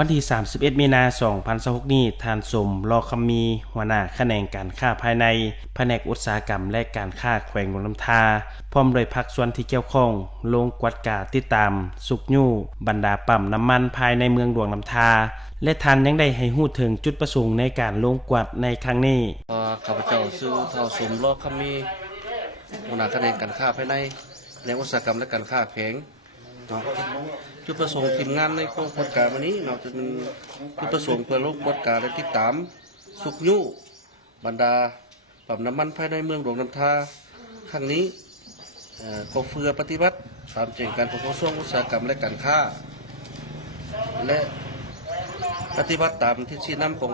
วันที่ 31 มีนาคม 2026 นี้ท่านสมรอคำมีหัวหน้าแขนงการค้าภายในแผนกอุตสาหกรรมและการค้าแขวงหลวงน้ำทาพร้อมโดยภาคส่วนที่เกี่ยวข้องลงกวดกาติดตามสุกยู่บรรดาปั๊มน้ำมันภายในเมืองหลวงน้ำทาและท่านยังได้ให้ฮู้ถึงจุดประสงค์ในการลงกวดในครั้งนี้ข้าพเจ้าชื่อเท่าสมรอคำมีหัวหน้าแขนงการค้าภายในแอุตสาหกรรมและการค้าแขวงจุดประสงค์ทีมงานในโครงการวันนี้เราจะเป็นจุดประสงค์เพื่อลงกฎการและติดตามสุกยุบรรดาปั๊มน้ำมันภายในเมืองหลวงน้ำทาครั้งนี้ก็เฟือปฏิบัติตามเจตการของกระทรวงอุตสาหกรรมและการค้าและปฏิบัติตามที่ชี้นำของ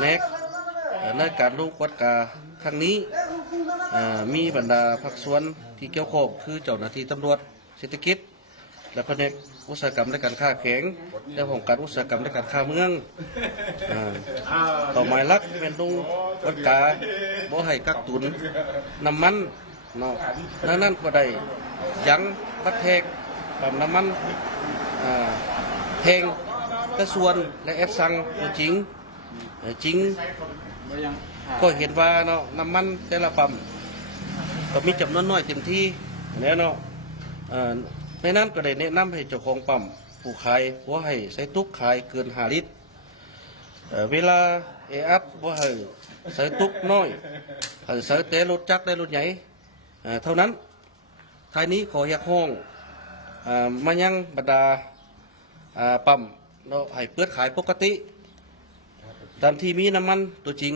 แนกในการลงกฎการครั้งนี้มีบรรดาภาคส่วนที่เกี่ยวข้องคือเจ้าหน้าที่ตำรวจเศรษฐกิจและแผนกอุตสาหกรรมและการค้าแข็งและของการอุตสาหกรรมและการค้าเมืองต่อหมายลักเป็นลงกฎการบ่ให้กักตุนน้ำมันเนาะนั่นก็ได้ยังบัดแทกปั๊มน้ำมันแทงกระส่วนและแอดซังตัวจริงก็เห็นว่าเนาะน้ำมันแต่ละปั๊มก็มีจำนวนน้อยเต็มที่แล้วเนาะในนั้นก็ได้แนะนำให้เจ้าของปั๊มผู้ขายว่าให้ใส่ตุกขายเกิน5 ลิตรเวลาอัดว่าให้ใส่ตุกน้อยให้ใส่แต่รถจักรได้รถใหญ่เท่านั้นท้ายนี้ขออยากห้องมายังบรรดาปั๊มเนาะให้เปิดขายปกติตามที่มีน้ำมันตัวจริง